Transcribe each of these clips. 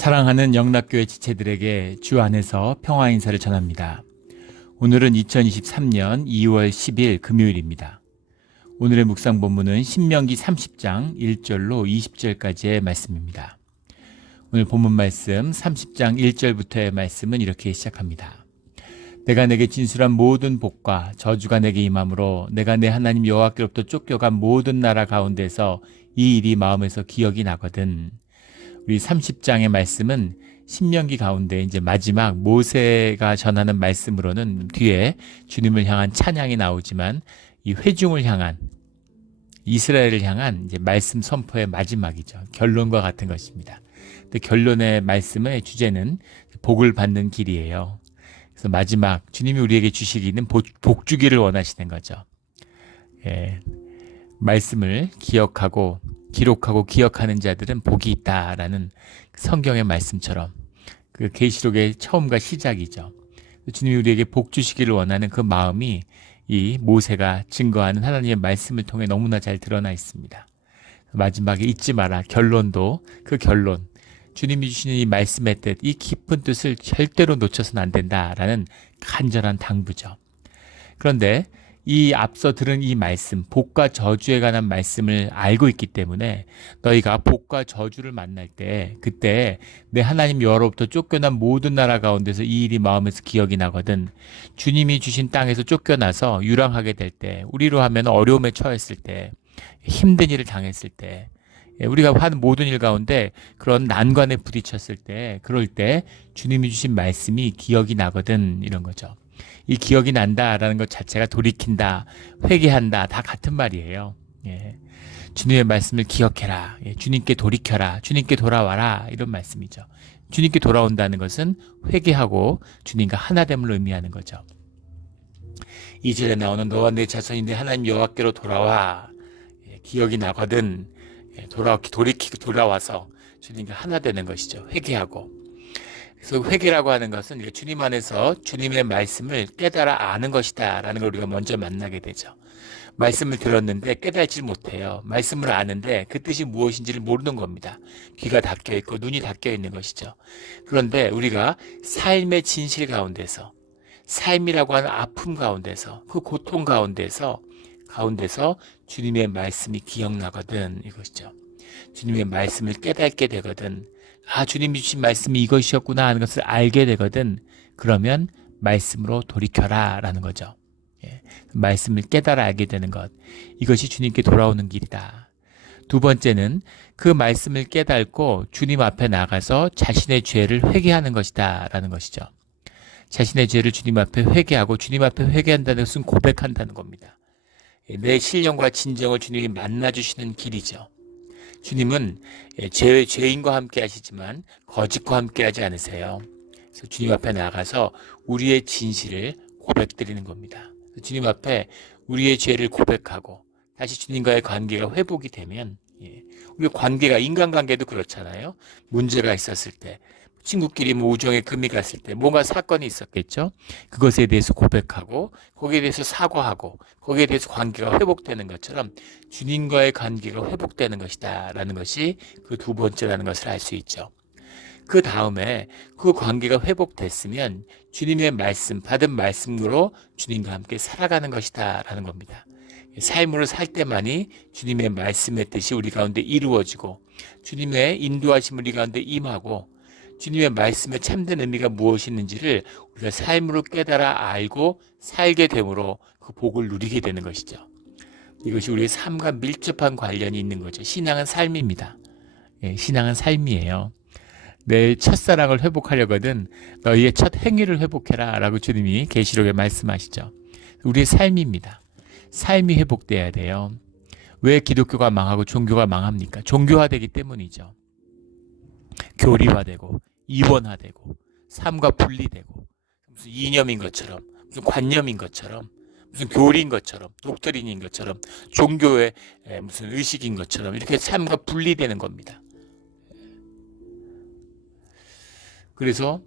사랑하는 영락교회 지체들에게 주 안에서 평화 인사를 전합니다. 오늘은 2023년 2월 10일 금요일입니다. 오늘의 묵상 본문은 신명기 30장 1절로 20절까지의 말씀입니다. 오늘 본문 말씀 30장 1절부터의 말씀은 이렇게 시작합니다. 내가 내게 진술한 모든 복과 저주가 내게 임함으로 내가 내 하나님 여호와께로부터 쫓겨간 모든 나라 가운데서 이 일이 마음에서 기억이 나거든. 우리 30장의 말씀은 신명기 가운데 이제 마지막 모세가 전하는 말씀으로는 뒤에 주님을 향한 찬양이 나오지만 이 회중을 향한 이스라엘을 향한 이제 말씀 선포의 마지막이죠. 결론과 같은 것입니다. 근데 결론의 말씀의 주제는 복을 받는 길이에요. 그래서 마지막 주님이 우리에게 주시기는 복 주기를 원하시는 거죠. 말씀을 기억하고 기록하고 기억하는 자들은 복이 있다라는 성경의 말씀처럼 그 계시록의 처음과 시작이죠. 주님이 우리에게 복 주시기를 원하는 그 마음이 이 모세가 증거하는 하나님의 말씀을 통해 너무나 잘 드러나 있습니다. 마지막에 잊지 마라. 결론도 그 결론. 주님이 주시는 이 말씀의 뜻, 이 깊은 뜻을 절대로 놓쳐서는 안 된다라는 간절한 당부죠. 그런데 이 앞서 들은 이 말씀, 복과 저주에 관한 말씀을 알고 있기 때문에 너희가 복과 저주를 만날 때 그때 내 하나님 여호와로부터 쫓겨난 모든 나라 가운데서 이 일이 마음에서 기억이 나거든. 주님이 주신 땅에서 쫓겨나서 유랑하게 될 때, 우리로 하면 어려움에 처했을 때, 힘든 일을 당했을 때, 우리가 하는 모든 일 가운데 그런 난관에 부딪혔을 때, 그럴 때 주님이 주신 말씀이 기억이 나거든, 이런 거죠. 이 기억이 난다라는 것 자체가 돌이킨다, 회개한다, 다 같은 말이에요. 주님의 말씀을 기억해라. 주님께 돌이켜라. 주님께 돌아와라. 이런 말씀이죠. 주님께 돌아온다는 것은 회개하고 주님과 하나됨을 의미하는 거죠. 2절에 나오는 너와 내 자손이 내 하나님 여호와께로 돌아와. 기억이 나거든. 돌이키고 돌아와서 주님과 하나 되는 것이죠. 회개하고. 그래서 회개라고 하는 것은 주님 안에서 주님의 말씀을 깨달아 아는 것이다 라는 걸 우리가 먼저 만나게 되죠. 말씀을 들었는데 깨달지 못해요. 말씀을 아는데 그 뜻이 무엇인지를 모르는 겁니다. 귀가 닫혀 있고 눈이 닫혀 있는 것이죠. 그런데 우리가 삶의 진실 가운데서, 삶이라고 하는 아픔 가운데서, 그 고통 가운데서 주님의 말씀이 기억나거든, 이것이죠. 주님의 말씀을 깨닫게 되거든. 아, 주님이 주신 말씀이 이것이었구나 하는 것을 알게 되거든. 그러면 말씀으로 돌이켜라 라는 거죠. 말씀을 깨달아 알게 되는 것. 이것이 주님께 돌아오는 길이다. 두 번째는 그 말씀을 깨닫고 주님 앞에 나가서 자신의 죄를 회개하는 것이다 라는 것이죠. 자신의 죄를 주님 앞에 회개하고 주님 앞에 회개한다는 것은 고백한다는 겁니다. 내 신령과 진정을 주님이 만나주시는 길이죠. 주님은 죄인과 함께 하시지만 거짓과 함께 하지 않으세요. 그래서 주님 앞에 나가서 우리의 진실을 고백드리는 겁니다. 주님 앞에 우리의 죄를 고백하고 다시 주님과의 관계가 회복이 되면, 우리 관계가, 인간관계도 그렇잖아요. 문제가 있었을 때, 친구끼리 우정에 금이 갔을 때 뭔가 사건이 있었겠죠. 그것에 대해서 고백하고 거기에 대해서 사과하고 거기에 대해서 관계가 회복되는 것처럼 주님과의 관계가 회복되는 것이다 라는 것이 그 두 번째라는 것을 알 수 있죠. 그 다음에 그 관계가 회복됐으면 주님의 말씀, 받은 말씀으로 주님과 함께 살아가는 것이다 라는 겁니다. 삶으로 살 때만이 주님의 말씀의 뜻이 우리 가운데 이루어지고 주님의 인도하심을 우리 가운데 임하고 주님의 말씀의 참된 의미가 무엇이있는지를 우리가 삶으로 깨달아 알고 살게 되므로 그 복을 누리게 되는 것이죠. 이것이 우리의 삶과 밀접한 관련이 있는 거죠. 신앙은 삶입니다. 신앙은 삶이에요. 내 첫사랑을 회복하려거든 너희의 첫 행위를 회복해라 라고 주님이 계시록에 말씀하시죠. 우리의 삶입니다. 삶이 회복돼야 돼요. 왜 기독교가 망하고 종교가 망합니까? 종교화되기 때문이죠. 교리화되고 이원화되고 삶과 분리되고 무슨 이념인 것처럼, 무슨 관념인 것처럼, 무슨 교리인 것처럼, 독트린인 것처럼, 종교의 무슨 의식인 것처럼 이렇게 삶과 분리되는 겁니다. 그래서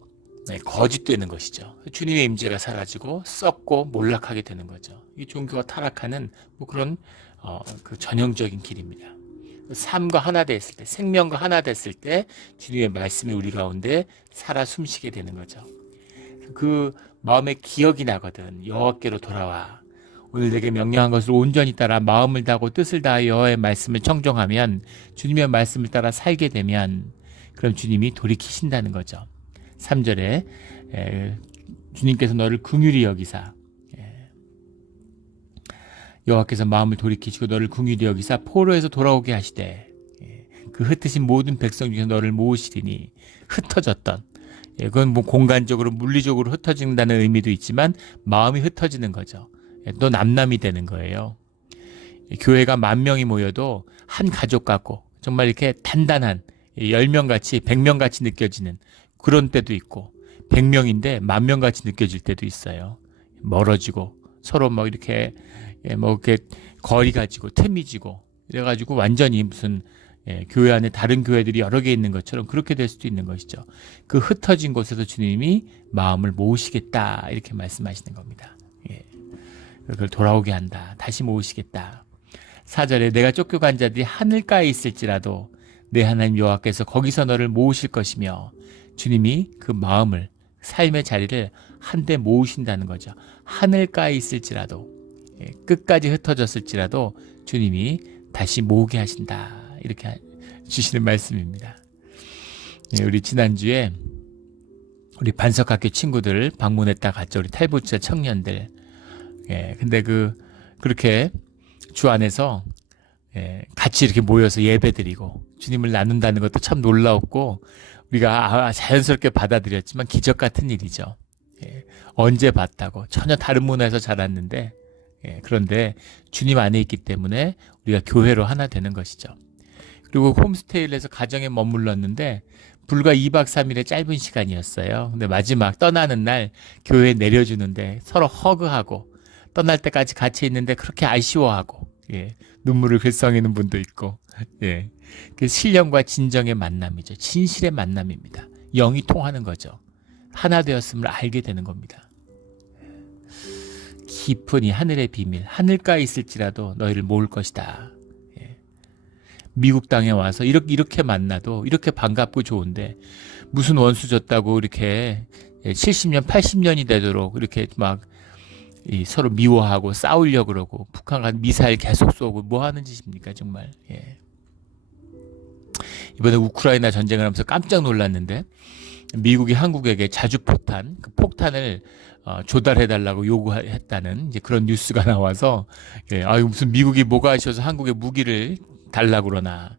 거짓되는 것이죠. 주님의 임재가 사라지고 썩고 몰락하게 되는 거죠. 이 종교가 타락하는 그런 그 전형적인 길입니다. 삶과 하나 됐을 때, 생명과 하나 됐을 때 주님의 말씀이 우리 가운데 살아 숨쉬게 되는 거죠. 그 마음에 기억이 나거든. 여호와께로 돌아와. 오늘 내게 명령한 것을 온전히 따라 마음을 다하고 뜻을 다하여 여호와의 말씀을 청종하면, 주님의 말씀을 따라 살게 되면, 그럼 주님이 돌이키신다는 거죠. 3절에 주님께서 너를 긍휼히 여기사, 여호와께서 마음을 돌이키시고 너를 긍휼히 여기사 포로에서 돌아오게 하시되, 그 흩으신 모든 백성 중에서 너를 모으시리니. 흩어졌던, 그건 뭐 공간적으로 물리적으로 흩어진다는 의미도 있지만 마음이 흩어지는 거죠. 또 남남이 되는 거예요. 교회가 10,000명이 모여도 한 가족 같고 정말 이렇게 단단한 10명같이 100명같이 느껴지는 그런 때도 있고, 100명인데 10,000명같이 느껴질 때도 있어요. 멀어지고 서로 뭐 이렇게 이렇게 거리가 지고 틈이 지고 이래가지고 완전히 무슨 교회 안에 다른 교회들이 여러 개 있는 것처럼 그렇게 될 수도 있는 것이죠. 그 흩어진 곳에서 주님이 마음을 모으시겠다 이렇게 말씀하시는 겁니다. 그걸 돌아오게 한다. 다시 모으시겠다. 4절에 내가 쫓겨간 자들이 하늘가에 있을지라도 내 하나님 여호와께서 거기서 너를 모으실 것이며, 주님이 그 마음을, 삶의 자리를 한데 모으신다는 거죠. 하늘가에 있을지라도, 끝까지 흩어졌을지라도 주님이 다시 모으게 하신다. 이렇게 주시는 말씀입니다. 우리 지난주에 우리 반석학교 친구들 방문했다 갔죠. 우리 탈북자 청년들. 근데 그렇게 주 안에서 같이 이렇게 모여서 예배드리고 주님을 나눈다는 것도 참 놀라웠고, 우리가 자연스럽게 받아들였지만 기적 같은 일이죠. 언제 봤다고, 전혀 다른 문화에서 자랐는데, 그런데 주님 안에 있기 때문에 우리가 교회로 하나 되는 것이죠. 그리고 홈스테이를 해서 가정에 머물렀는데 불과 2박 3일의 짧은 시간이었어요. 근데 마지막 떠나는 날 교회에 내려주는데 서로 허그하고, 떠날 때까지 같이 있는데 그렇게 아쉬워하고, 눈물을 글썽이는 분도 있고, 그 신령과 진정의 만남이죠. 진실의 만남입니다. 영이 통하는 거죠. 하나 되었음을 알게 되는 겁니다. 깊은 이 하늘의 비밀, 하늘가에 있을지라도 너희를 모을 것이다. 미국 땅에 와서 이렇게 만나도 이렇게 반갑고 좋은데, 무슨 원수 졌다고 이렇게 70년, 80년이 되도록 이렇게 막 서로 미워하고 싸우려고 그러고, 북한과 미사일 계속 쏘고 뭐 하는 짓입니까 정말. 이번에 우크라이나 전쟁을 하면서 깜짝 놀랐는데, 미국이 한국에게 자주포탄, 그 폭탄을 조달해달라고 요구했다는 이제 그런 뉴스가 나와서, 무슨 미국이 뭐가 하셔서 한국에 무기를 달라고 그러나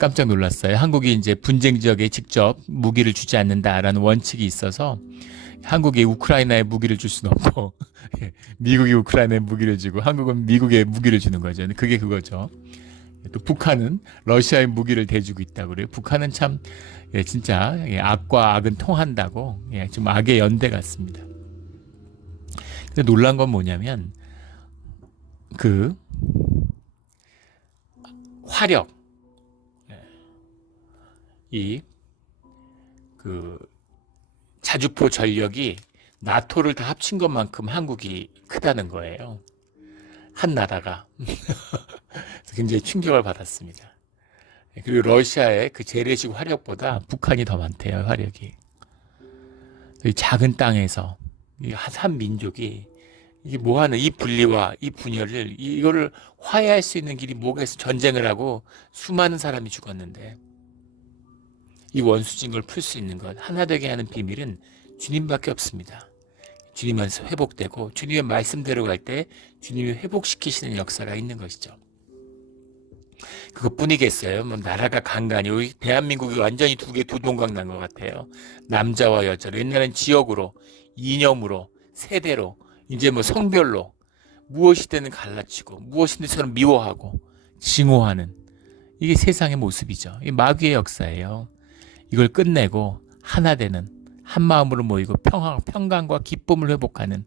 깜짝 놀랐어요. 한국이 이제 분쟁 지역에 직접 무기를 주지 않는다라는 원칙이 있어서 한국이 우크라이나에 무기를 줄 수는 없고, 미국이 우크라이나에 무기를 주고 한국은 미국에 무기를 주는 거죠. 그게 그거죠. 또 북한은 러시아에 무기를 대주고 있다고 그래요. 북한은 참 진짜 악과 악은 통한다고, 좀 악의 연대 같습니다. 근데 놀란 건 뭐냐면 그 화력, 그 자주포 전력이 나토를 다 합친 것만큼 한국이 크다는 거예요. 한 나라가. 굉장히 충격을 받았습니다. 그리고 러시아의 그 재래식 화력보다 북한이 더 많대요, 화력이. 작은 땅에서 한 민족이 이게 뭐하는 이 분리와 이 분열을, 이거를 화해할 수 있는 길이 뭐가 있어? 전쟁을 하고 수많은 사람이 죽었는데, 이 원수진 걸 풀 수 있는 것, 하나 되게 하는 비밀은 주님밖에 없습니다. 주님 안에서 회복되고 주님의 말씀대로 갈 때 주님이 회복시키시는 역사가 있는 것이죠. 그것뿐이겠어요? 뭐 나라가 간간히, 우리 대한민국이 완전히 두 동강 난 것 같아요. 남자와 여자로, 옛날엔 지역으로, 이념으로, 세대로, 이제 뭐 성별로 무엇이든 갈라치고 무엇이든 서로 미워하고 증오하는, 이게 세상의 모습이죠. 이 마귀의 역사예요. 이걸 끝내고 하나 되는, 한 마음으로 모이고 평강과 기쁨을 회복하는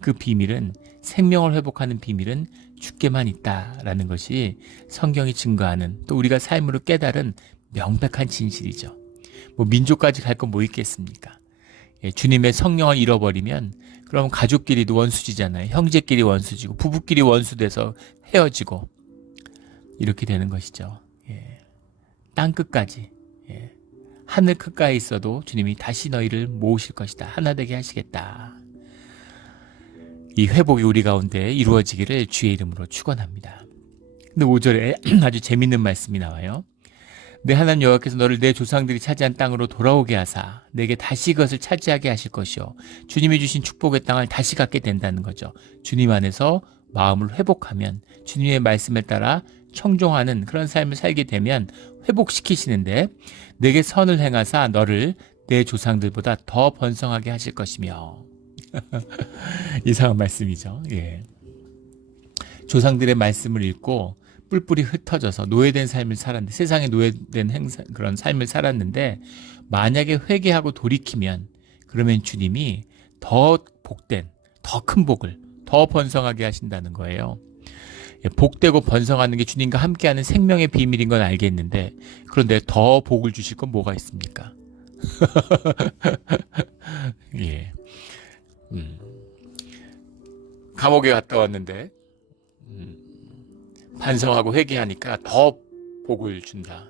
그 비밀은, 생명을 회복하는 비밀은 주께만 있다라는 것이 성경이 증거하는, 또 우리가 삶으로 깨달은 명백한 진실이죠. 뭐 민족까지 갈 건 뭐 있겠습니까? 주님의 성령을 잃어버리면 그럼 가족끼리도 원수지잖아요. 형제끼리 원수지고 부부끼리 원수돼서 헤어지고 이렇게 되는 것이죠. 땅 끝까지, 하늘 끝까지 있어도 주님이 다시 너희를 모으실 것이다. 하나 되게 하시겠다. 이 회복이 우리 가운데 이루어지기를 주의 이름으로 축원합니다. 근데 5절에 아주 재밌는 말씀이 나와요. 내 하나님 여호와께서 너를 내 조상들이 차지한 땅으로 돌아오게 하사 내게 다시 그것을 차지하게 하실 것이요 주님이 주신 축복의 땅을 다시 갖게 된다는 거죠. 주님 안에서 마음을 회복하면 주님의 말씀에 따라 청종하는 그런 삶을 살게 되면 회복시키시는데 내게 선을 행하사 너를 내 조상들보다 더 번성하게 하실 것이며 이상한 말씀이죠. 예. 조상들의 말씀을 읽고 뿔뿔이 흩어져서 노예된 삶을 살았는데 세상에 노예된 그런 삶을 살았는데 만약에 회개하고 돌이키면 그러면 주님이 더 복된 더 큰 복을 더 번성하게 하신다는 거예요. 복되고 번성하는 게 주님과 함께하는 생명의 비밀인 건 알겠는데 그런데 더 복을 주실 건 뭐가 있습니까? 예. 감옥에 갔다 왔는데 반성하고 회개하니까 더 복을 준다.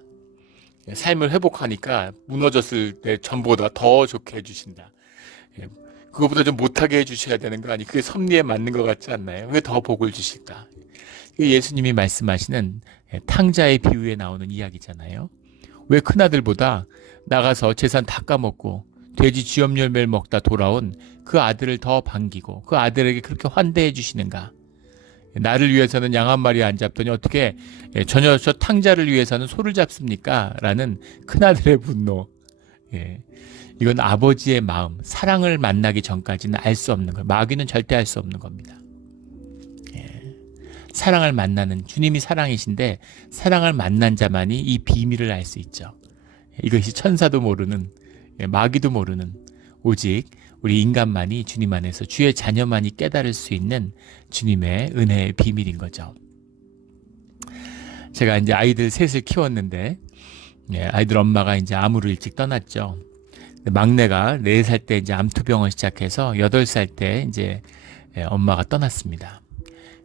삶을 회복하니까 무너졌을 때 전보다 더 좋게 해주신다. 그거보다 좀 못하게 해주셔야 되는 거 아니? 그게 섭리에 맞는 것 같지 않나요? 왜 더 복을 주실까? 예수님이 말씀하시는 탕자의 비유에 나오는 이야기잖아요. 왜 큰아들보다 나가서 재산 다 까먹고 돼지 쥐염 열매를 먹다 돌아온 그 아들을 더 반기고 그 아들에게 그렇게 환대해 주시는가? 나를 위해서는 양 한 마리 안 잡더니 어떻게 저 탕자를 위해서는 소를 잡습니까? 라는 큰아들의 분노. 이건 아버지의 마음, 사랑을 만나기 전까지는 알 수 없는 거예요. 마귀는 절대 알 수 없는 겁니다. 사랑을 만나는 주님이 사랑이신데 사랑을 만난 자만이 이 비밀을 알 수 있죠. 이것이 천사도 모르는 마귀도 모르는 오직 우리 인간만이 주님 안에서 주의 자녀만이 깨달을 수 있는 주님의 은혜의 비밀인 거죠. 제가 이제 아이들 셋을 키웠는데 아이들 엄마가 이제 암으로 일찍 떠났죠. 막내가 4살 때 이제 암투병을 시작해서 8살 때 이제 엄마가 떠났습니다.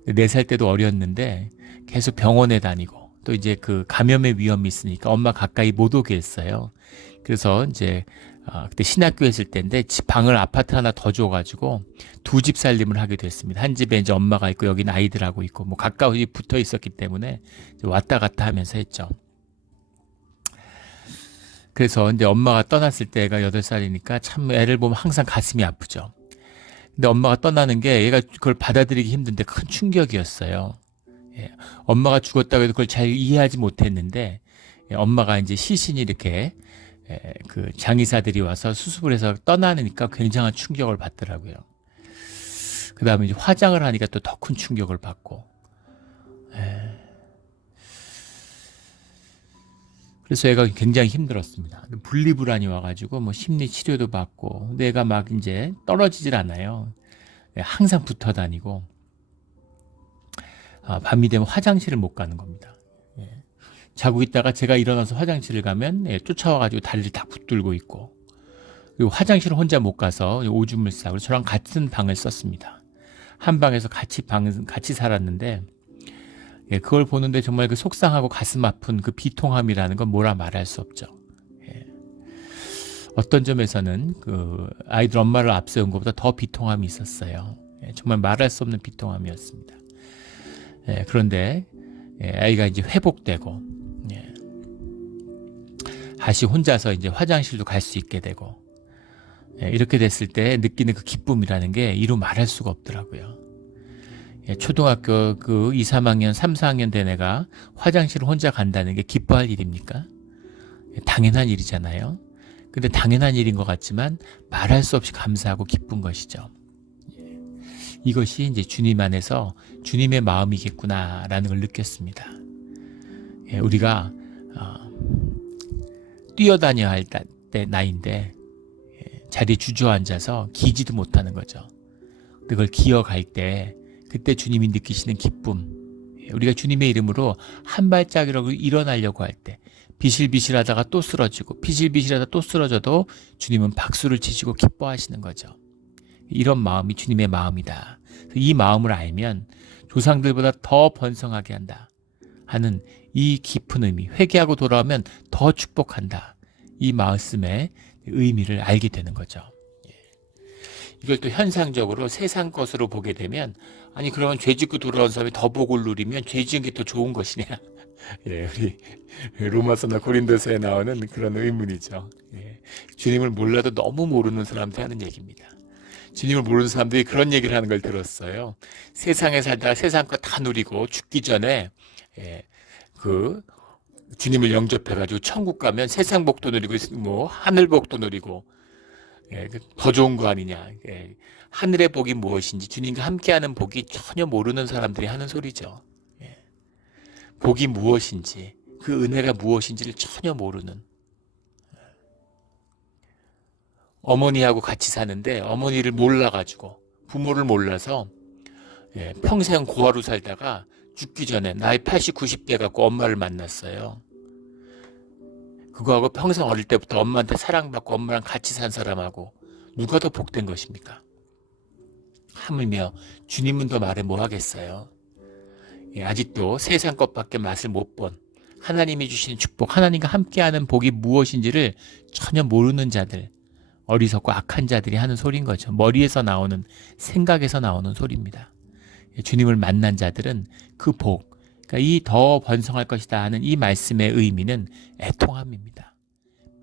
4살 때도 어렸는데 계속 병원에 다니고 또 이제 그 감염의 위험이 있으니까 엄마 가까이 못 오게 했어요. 그래서 이제 그때 신학교 했을 때인데 방을 아파트 하나 더 줘가지고 2집 살림을 하게 됐습니다. 한 집에 이제 엄마가 있고 여기는 아이들하고 있고 뭐 가까이 붙어 있었기 때문에 왔다 갔다 하면서 했죠. 그래서 이제 엄마가 떠났을 때가 8살이니까 참 애를 보면 항상 가슴이 아프죠. 근데 엄마가 떠나는 게 얘가 그걸 받아들이기 힘든데 큰 충격이었어요. 엄마가 죽었다고 해도 그걸 잘 이해하지 못했는데 엄마가 이제 시신이 이렇게 그 장의사들이 와서 수습을 해서 떠나니까 굉장한 충격을 받더라고요. 그 다음에 이제 화장을 하니까 또 더 큰 충격을 받고. 그래서 애가 굉장히 힘들었습니다. 분리불안이 와가지고 뭐 심리 치료도 받고, 근데 애가 막 이제 떨어지질 않아요. 항상 붙어 다니고, 밤이 되면 화장실을 못 가는 겁니다. 자고 있다가 제가 일어나서 화장실을 가면 쫓아와가지고 다리를 다 붙들고 있고, 그리고 화장실을 혼자 못 가서 오줌을 싸고 저랑 같은 방을 썼습니다. 한 방에서 같이 살았는데, 그걸 보는데 정말 그 속상하고 가슴 아픈 그 비통함이라는 건 뭐라 말할 수 없죠. 어떤 점에서는 그 아이들 엄마를 앞세운 것보다 더 비통함이 있었어요. 정말 말할 수 없는 비통함이었습니다. 그런데 아이가 이제 회복되고 다시 혼자서 이제 화장실도 갈 수 있게 되고 이렇게 됐을 때 느끼는 그 기쁨이라는 게 이루 말할 수가 없더라고요. 초등학교 그 2, 3학년, 3, 4학년 된 애가 화장실을 혼자 간다는 게 기뻐할 일입니까? 당연한 일이잖아요. 근데 당연한 일인 것 같지만 말할 수 없이 감사하고 기쁜 것이죠. 이것이 이제 주님 안에서 주님의 마음이겠구나라는 걸 느꼈습니다. 우리가 뛰어다녀야 할 때 나이인데 자리에 주저앉아서 기지도 못하는 거죠. 그걸 기어갈 때 그때 주님이 느끼시는 기쁨, 우리가 주님의 이름으로 한 발짝이라도 일어나려고 할 때 비실비실하다가 또 쓰러지고 비실비실하다 또 쓰러져도 주님은 박수를 치시고 기뻐하시는 거죠. 이런 마음이 주님의 마음이다. 이 마음을 알면 조상들보다 더 번성하게 한다. 하는 이 깊은 의미, 회개하고 돌아오면 더 축복한다. 이 말씀의 의미를 알게 되는 거죠. 이걸 또 현상적으로 세상 것으로 보게 되면, 아니 그러면 죄 짓고 돌아온 사람이 더 복을 누리면 죄 지은 게 더 좋은 것이냐. 예, 우리 로마서나 고린도서에 나오는 그런 의문이죠. 예, 주님을 몰라도 너무 모르는 사람들이 하는 얘기입니다. 주님을 모르는 사람들이 그런 얘기를 하는 걸 들었어요. 세상에 살다가 세상 거 다 누리고 죽기 전에 그 주님을 영접해가지고 천국 가면 세상 복도 누리고 뭐 하늘 복도 누리고 더 좋은 거 아니냐. 하늘의 복이 무엇인지, 주님과 함께하는 복이 전혀 모르는 사람들이 하는 소리죠. 복이 무엇인지, 그 은혜가 무엇인지를 전혀 모르는. 어머니하고 같이 사는데 어머니를 몰라가지고, 부모를 몰라서 평생 고아로 살다가 죽기 전에 나이 80, 90대 갖고 엄마를 만났어요. 그거하고 평생 어릴 때부터 엄마한테 사랑받고 엄마랑 같이 산 사람하고 누가 더 복된 것입니까? 하물며 주님은 더 말해 뭐 하겠어요. 아직도 세상 것밖에 맛을 못 본 하나님이 주시는 축복, 하나님과 함께하는 복이 무엇인지를 전혀 모르는 자들, 어리석고 악한 자들이 하는 소리인 거죠. 머리에서 나오는, 생각에서 나오는 소리입니다. 주님을 만난 자들은 그 복, 그러니까 이 더 번성할 것이다 하는 이 말씀의 의미는 애통함입니다.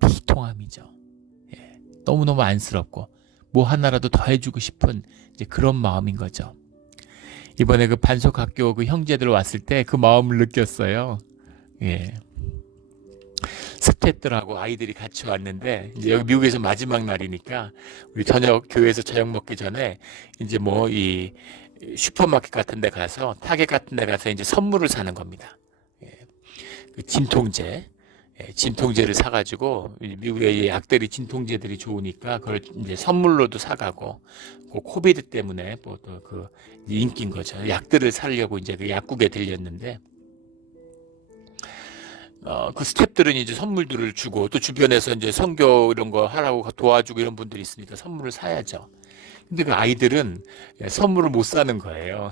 비통함이죠. 너무너무 안쓰럽고 뭐 하나라도 더 해주고 싶은 이제 그런 마음인 거죠. 이번에 그 반석학교 그 형제들 왔을 때 그 마음을 느꼈어요. 스태프들하고 아이들이 같이 왔는데, 이제 여기 미국에서 마지막 날이니까 우리 교회에서 저녁 먹기 전에 이제 뭐 이 슈퍼마켓 같은 데 가서, 타겟 같은 데 가서 이제 선물을 사는 겁니다. 그 진통제를 사가지고, 미국의 약들이 진통제들이 좋으니까 그걸 이제 선물로도 사가고, 그 코비드 때문에 뭐 또 그 인기인 거죠. 약들을 사려고 이제 그 약국에 들렸는데, 그 스태프들은 이제 선물들을 주고, 또 주변에서 이제 선교 이런 거 하라고 도와주고 이런 분들이 있으니까 선물을 사야죠. 근데 그 아이들은 선물을 못 사는 거예요.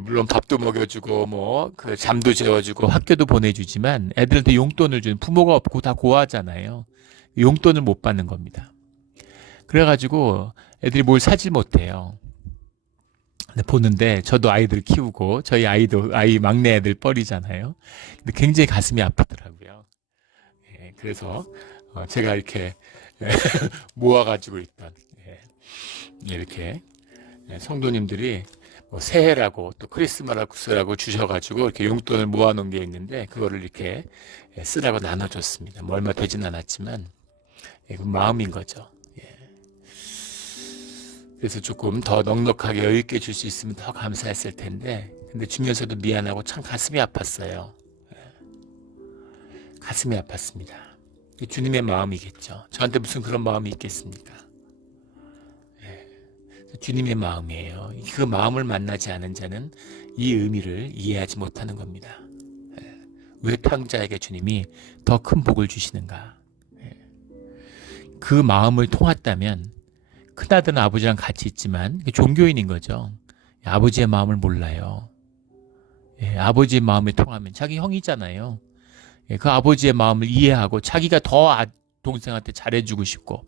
물론 밥도 먹여주고 뭐 그 잠도 재워주고 학교도 보내주지만 애들한테 용돈을 주는, 부모가 없고 다 고아잖아요. 용돈을 못 받는 겁니다. 그래가지고 애들이 뭘 사질 못해요. 보는데 저도 아이들 키우고 저희 아이 막내 애들 뻘이잖아요. 근데 굉장히 가슴이 아프더라고요. 그래서 제가 이렇게 모아가지고 있던 이렇게 성도님들이 뭐 새해라고 또 크리스마스라고 주셔가지고 이렇게 용돈을 모아놓은 게 있는데, 그거를 이렇게 쓰라고 나눠줬습니다. 뭐 얼마 되진 않았지만 그 마음인 거죠. 그래서 조금 더 넉넉하게 여유 있게 줄 수 있으면 더 감사했을 텐데, 근데 주면서도 미안하고 참 가슴이 아팠어요. 가슴이 아팠습니다. 주님의 마음이겠죠. 저한테 무슨 그런 마음이 있겠습니까? 주님의 마음이에요. 그 마음을 만나지 않은 자는 이 의미를 이해하지 못하는 겁니다. 왜 탕자에게 주님이 더 큰 복을 주시는가? 그 마음을 통했다면, 큰아들은 아버지랑 같이 있지만 종교인인 거죠. 아버지의 마음을 몰라요. 아버지의 마음에 통하면, 자기 형이잖아요. 그 아버지의 마음을 이해하고 자기가 더 동생한테 잘해주고 싶고,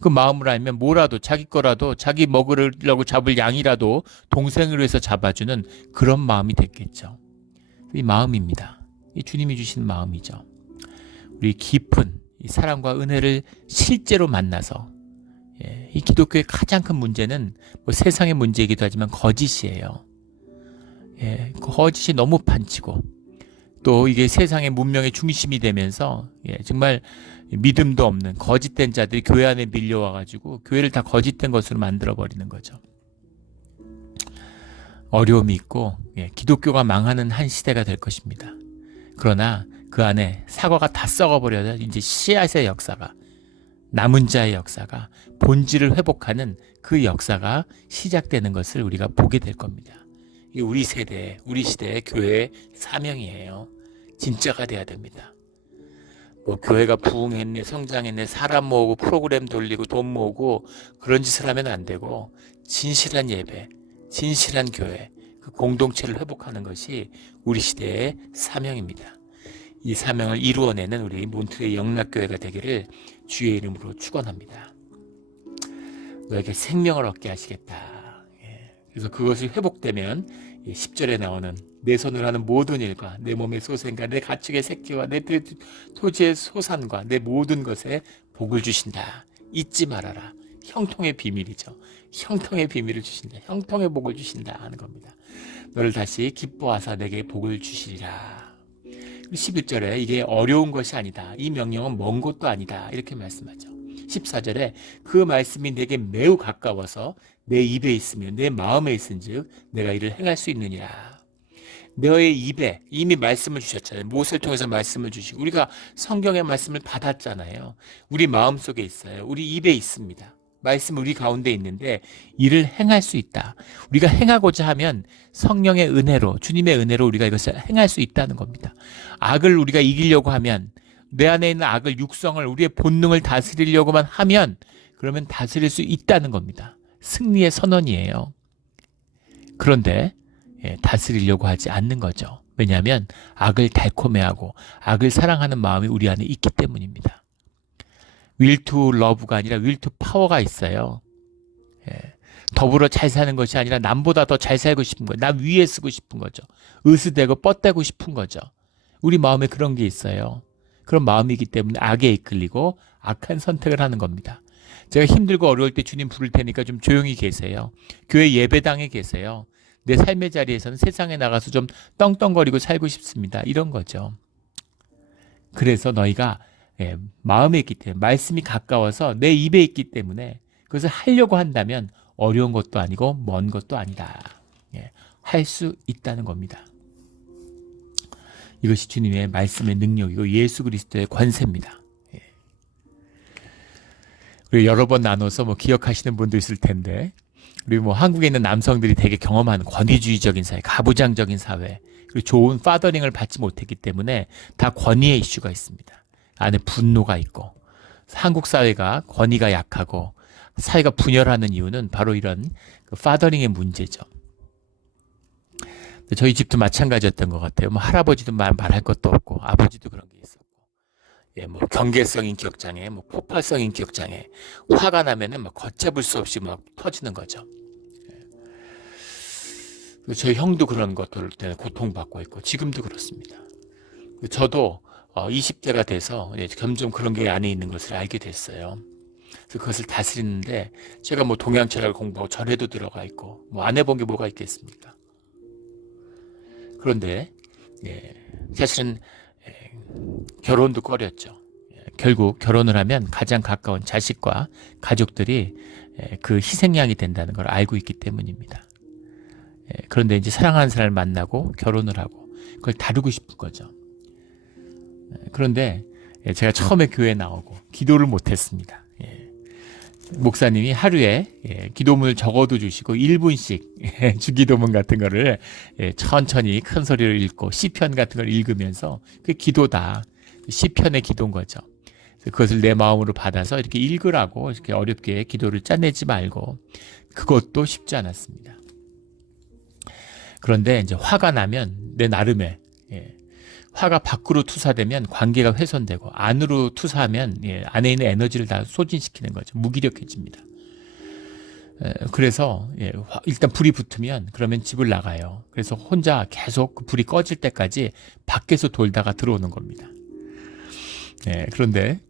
그 마음을 알면 뭐라도, 자기 거라도, 자기 먹으려고 잡을 양이라도 동생을 위해서 잡아주는 그런 마음이 됐겠죠. 이 마음입니다. 이 주님이 주신 마음이죠. 우리 깊은 이 사랑과 은혜를 실제로 만나서, 이 기독교의 가장 큰 문제는 뭐 세상의 문제이기도 하지만 거짓이에요. 거짓이 너무 판치고, 또 이게 세상의 문명의 중심이 되면서 정말 믿음도 없는 거짓된 자들이 교회 안에 밀려와가지고 교회를 다 거짓된 것으로 만들어버리는 거죠. 어려움이 있고 기독교가 망하는 한 시대가 될 것입니다. 그러나 그 안에 사과가 다 썩어버려서 이제 씨앗의 역사가, 남은 자의 역사가, 본질을 회복하는 그 역사가 시작되는 것을 우리가 보게 될 겁니다. 이게 우리 세대, 우리 시대의 교회의 사명이에요. 진짜가 돼야 됩니다. 뭐 교회가 부흥했네, 성장했네, 사람 모으고 프로그램 돌리고 돈 모으고 그런 짓을 하면 안 되고, 진실한 예배, 진실한 교회, 그 공동체를 회복하는 것이 우리 시대의 사명입니다. 이 사명을 이루어내는 우리 몬트레이 영락교회가 되기를 주의 이름으로 축원합니다. 너에게 생명을 얻게 하시겠다. 그래서 그것이 회복되면 10절에 나오는 내 손으로 하는 모든 일과 내 몸의 소생과 내 가축의 새끼와 내 토지의 소산과 내 모든 것에 복을 주신다. 잊지 말아라. 형통의 비밀이죠. 형통의 비밀을 주신다. 형통의 복을 주신다 하는 겁니다. 너를 다시 기뻐하사 내게 복을 주시리라. 11절에 이게 어려운 것이 아니다. 이 명령은 먼 곳도 아니다. 이렇게 말씀하죠. 14절에 그 말씀이 내게 매우 가까워서 내 입에 있으며 내 마음에 있은즉 내가 이를 행할 수 있느니라. 너의 입에 이미 말씀을 주셨잖아요. 모세를 통해서 말씀을 주시고 우리가 성경의 말씀을 받았잖아요. 우리 마음속에 있어요. 우리 입에 있습니다. 말씀 우리 가운데 있는데 이를 행할 수 있다. 우리가 행하고자 하면 성령의 은혜로 주님의 은혜로 우리가 이것을 행할 수 있다는 겁니다. 악을 우리가 이기려고 하면 내 안에 있는 악을 육성을 우리의 본능을 다스리려고만 하면 그러면 다스릴 수 있다는 겁니다. 승리의 선언이에요. 그런데 다스리려고 하지 않는 거죠. 왜냐하면 악을 달콤해하고 악을 사랑하는 마음이 우리 안에 있기 때문입니다. will to love가 아니라 will to power가 있어요. 더불어 잘 사는 것이 아니라 남보다 더 잘 살고 싶은 거예요. 남 위에 쓰고 싶은 거죠. 으스대고 뻗대고 싶은 거죠. 우리 마음에 그런 게 있어요. 그런 마음이기 때문에 악에 이끌리고 악한 선택을 하는 겁니다. 제가 힘들고 어려울 때 주님 부를 테니까 좀 조용히 계세요. 교회 예배당에 계세요. 내 삶의 자리에서는 세상에 나가서 좀 떵떵거리고 살고 싶습니다. 이런 거죠. 그래서 너희가 마음에 있기 때문에 말씀이 가까워서 내 입에 있기 때문에 그것을 하려고 한다면 어려운 것도 아니고 먼 것도 아니다. 할 수 있다는 겁니다. 이것이 주님의 말씀의 능력이고 예수 그리스도의 권세입니다. 그리고 여러 번 나눠서 기억하시는 분도 있을 텐데 우리 한국에 있는 남성들이 되게 경험한 권위주의적인 사회, 가부장적인 사회, 그리고 좋은 파더링을 받지 못했기 때문에 다 권위의 이슈가 있습니다. 안에 분노가 있고 한국 사회가 권위가 약하고 사회가 분열하는 이유는 바로 이런 파더링의 문제죠. 저희 집도 마찬가지였던 것 같아요. 할아버지도 말할 것도 없고 아버지도 그런 게 있었고 경계성 인격장애, 폭발성 인격장애, 화가 나면은 걷잡을 수 없이 터지는 거죠. 저희 형도 그런 것들 때문에 고통받고 있고 지금도 그렇습니다. 저도 20대가 돼서 점점 그런 게 안에 있는 것을 알게 됐어요. 그래서 그것을 다스리는데 제가 동양철학을 공부하고 절에도 들어가 있고 안 해본 게 뭐가 있겠습니까? 그런데 사실은 결혼도 꺼렸죠. 결국 결혼을 하면 가장 가까운 자식과 가족들이 그 희생양이 된다는 걸 알고 있기 때문입니다. 그런데 이제 사랑하는 사람을 만나고 결혼을 하고 그걸 다루고 싶은 거죠. 그런데 제가 처음에 교회에 나오고 기도를 못했습니다. 목사님이 하루에 기도문을 적어도 주시고 1분씩 주기도문 같은 거를 천천히 큰 소리로 읽고 시편 같은 걸 읽으면서 그 기도다. 시편의 기도인 거죠. 그것을 내 마음으로 받아서 이렇게 읽으라고 이렇게 어렵게 기도를 짜내지 말고 그것도 쉽지 않았습니다. 그런데 이제 화가 나면 내 나름의 화가 밖으로 투사되면 관계가 훼손되고 안으로 투사하면 안에 있는 에너지를 다 소진시키는 거죠. 무기력해집니다. 그래서 일단 불이 붙으면 그러면 집을 나가요. 그래서 혼자 계속 그 불이 꺼질 때까지 밖에서 돌다가 들어오는 겁니다. 그런데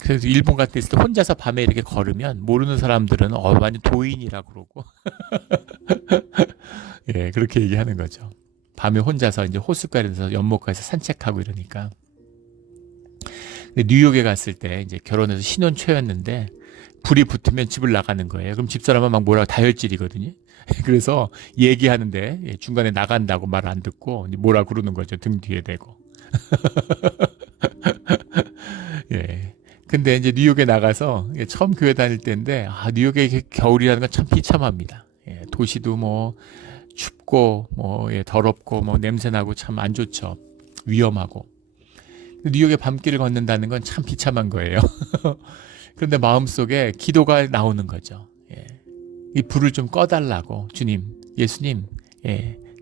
그래서 일본 같은 데서 혼자서 밤에 이렇게 걸으면 모르는 사람들은 완전 도인이라고 그러고 그렇게 얘기하는 거죠. 밤에 혼자서 이제 호숫가에서 연못가에서 산책하고 이러니까. 근데 뉴욕에 갔을 때 이제 결혼해서 신혼 초였는데 불이 붙으면 집을 나가는 거예요. 그럼 집사람은 막 뭐라고 다혈질이거든요. 그래서 얘기하는데 중간에 나간다고 말 안 듣고 뭐라 그러는 거죠. 등 뒤에 대고. 근데 이제 뉴욕에 나가서 처음 교회 다닐 때인데 뉴욕의 겨울이라는 건 참 비참합니다. 도시도 춥고 더럽고 냄새나고 참 안 좋죠. 위험하고. 뉴욕의 밤길을 걷는다는 건 참 비참한 거예요. 그런데 마음속에 기도가 나오는 거죠. 이 불을 좀 꺼달라고 주님, 예수님,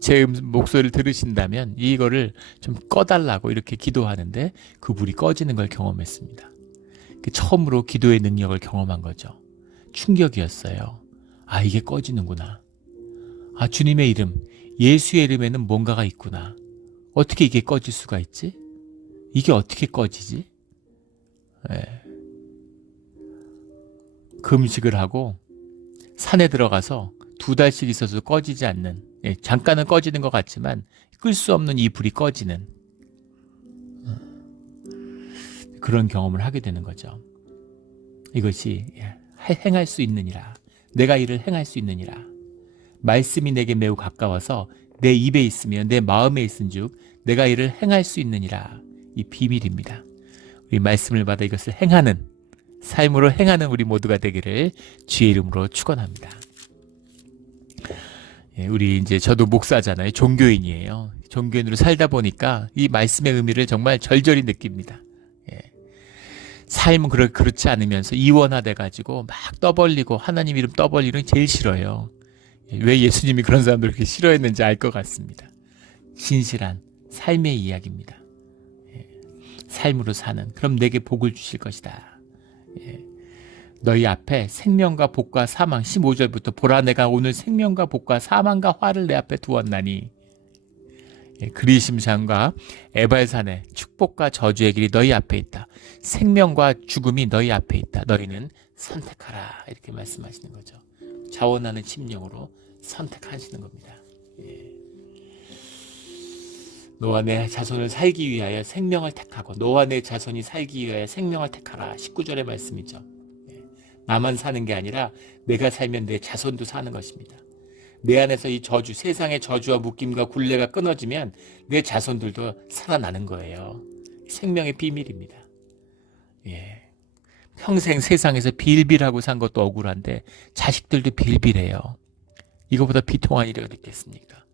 제 목소리를 들으신다면 이거를 좀 꺼달라고 이렇게 기도하는데 그 불이 꺼지는 걸 경험했습니다. 처음으로 기도의 능력을 경험한 거죠. 충격이었어요. 아, 이게 꺼지는구나. 아, 주님의 이름, 예수의 이름에는 뭔가가 있구나. 어떻게 이게 꺼질 수가 있지? 이게 어떻게 꺼지지? 예. 금식을 하고 산에 들어가서 2달씩 있어서 꺼지지 않는, 잠깐은 꺼지는 것 같지만 끌 수 없는 이 불이 꺼지는 그런 경험을 하게 되는 거죠. 이것이 행할 수 있느니라. 내가 이를 행할 수 있느니라. 말씀이 내게 매우 가까워서 내 입에 있으며 내 마음에 있은즉 내가 이를 행할 수 있느니라. 이 비밀입니다. 우리 말씀을 받아 이것을 행하는, 삶으로 행하는 우리 모두가 되기를 주의 이름으로 축원합니다. 우리 이제 저도 목사잖아요. 종교인이에요. 종교인으로 살다 보니까 이 말씀의 의미를 정말 절절히 느낍니다. 삶은 그렇지 않으면서 이원화돼 가지고 막 떠벌리고 하나님 이름 떠벌리는 게 제일 싫어요. 왜 예수님이 그런 사람들 그렇게 싫어했는지 알 것 같습니다. 진실한 삶의 이야기입니다. 삶으로 사는, 그럼 내게 복을 주실 것이다. 너희 앞에 생명과 복과 사망, 15절부터 보라 내가 오늘 생명과 복과 사망과 화를 내 앞에 두었나니, 그리심산과 에발산에 축복과 저주의 길이 너희 앞에 있다. 생명과 죽음이 너희 앞에 있다. 너희는 선택하라. 이렇게 말씀하시는 거죠. 자원하는 심령으로 선택하시는 겁니다. 너와 내 자손을 살기 위하여 생명을 택하고 너와 내 자손이 살기 위하여 생명을 택하라. 19절의 말씀이죠. 나만 사는 게 아니라 내가 살면 내 자손도 사는 것입니다. 내 안에서 이 저주, 세상의 저주와 묶임과 굴레가 끊어지면 내 자손들도 살아나는 거예요. 생명의 비밀입니다. 평생 세상에서 빌빌하고 산 것도 억울한데 자식들도 빌빌해요. 이거보다 비통한 일이 어디 있겠습니까?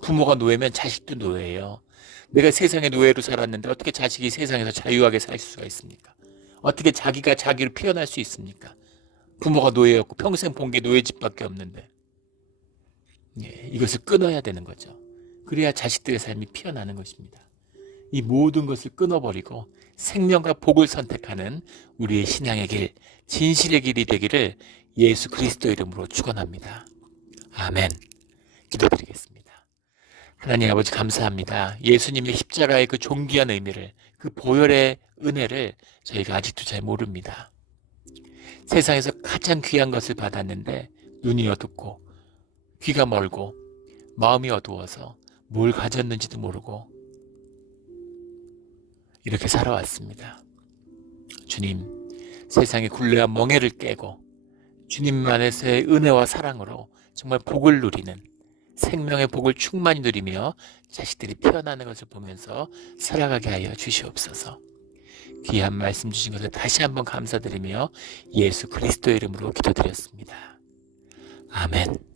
부모가 노예면 자식도 노예예요. 내가 세상의 노예로 살았는데 어떻게 자식이 세상에서 자유하게 살 수가 있습니까? 어떻게 자기가 자기를 표현할 수 있습니까? 부모가 노예였고 평생 본 게 노예 집밖에 없는데. 이것을 끊어야 되는 거죠. 그래야 자식들의 삶이 피어나는 것입니다. 이 모든 것을 끊어버리고 생명과 복을 선택하는 우리의 신앙의 길, 진실의 길이 되기를 예수 그리스도 이름으로 축원합니다. 아멘. 기도드리겠습니다. 하나님 아버지 감사합니다. 예수님의 십자가의 그 존귀한 의미를, 그 보혈의 은혜를 저희가 아직도 잘 모릅니다. 세상에서 가장 귀한 것을 받았는데 눈이 어둡고 귀가 멀고 마음이 어두워서 뭘 가졌는지도 모르고 이렇게 살아왔습니다. 주님, 세상의 굴레와 멍해를 깨고 주님 안에서의 은혜와 사랑으로 정말 복을 누리는, 생명의 복을 충만히 누리며 자식들이 피어나는 것을 보면서 살아가게 하여 주시옵소서. 귀한 말씀 주신 것을 다시 한번 감사드리며 예수 그리스도의 이름으로 기도드렸습니다. 아멘.